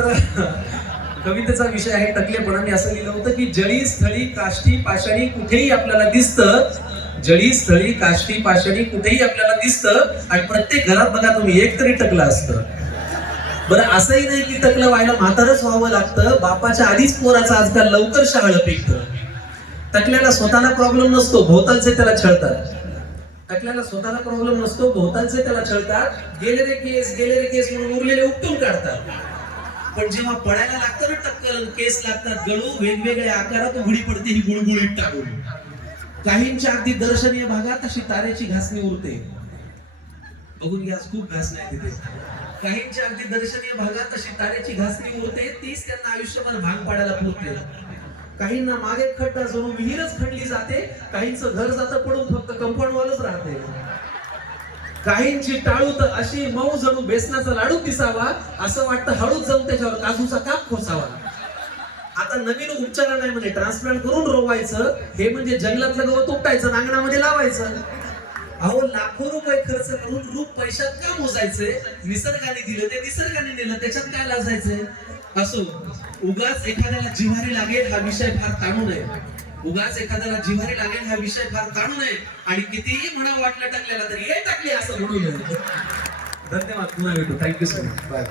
कवितेचा विषय आहे टकलेपणा मी असं लिहिलं होतं की जळी स्थळी काष्टी पाषाणी कुठेही आपल्याला दिसतं. जळी स्थळी काष्टी पाषाणी कुठेही आपल्याला दिसतं. आणि प्रत्येक घरात बघा तुम्ही एक तरी टकलं असतं. बरं असंही नाही की टकलं व्हायला म्हातारच व्हावं लागतं. बापाच्या आधीच पोराचं आजकाल लवकर शहाळ पिकतं. टकल्याला स्वतःला प्रॉब्लेम नसतो भोवतालचे त्याला छळतात. टकल्याला स्वतःला प्रॉब्लेम नसतो भोवतालचे त्याला छळतात. गेले रे केस गेले रे केस म्हणून उरलेले उपटून काढतात. पण जेव्हा पडायला लागतं ना टक्कल केस लागतात गळू वेगवेगळ्या आकारात उघडी पडते ही गुळगुळीत टाकून. काहींच्या अगदी दर्शनीय भागात अशी तारेची घासणी उरते. बघून घ्या खूप घास नाही तिथे काहींच्या अगदी दर्शनीय भागात अशी तारेची घासणी उरते तीच त्यांना आयुष्यभर भांग पाडायला पुरते. काहींना मागे खड्डा जणू विहीरच खणली जाते काहींचं घर जातं पडून फक्त कंपाऊंड वालच राहते. काहींची टाळू तर अशी मऊ जणू बेसनाचा लाडू दिसावा असं वाटतं हळूच जाऊन त्याच्यावर काजूचा काप खोसावा आता नवीन उपचार नाही म्हणजे ट्रान्सप्लांट करून रोवायचं हे म्हणजे जंगलातलं गवत उपटायचं अंगणामध्ये लावायचं. अहो लाखो रुपये खर्च करून रूप पैशात का मोजायचे? निसर्गाने दिलं ते निसर्गाने दिलं त्याच्यात काय लाजायचंय? असो उगाच एखाद्याला जिव्हारी लागेल हा विषय फार ताणू नये उगाच एखाद्याला जिव्हारी लागेल हा विषय फार काढू नये. आणि कितीही म्हणा वाटलं टाकलेला तरी हे टाकले असं म्हणू नये. धन्यवाद. पुन्हा भेटू. Thank you so much bye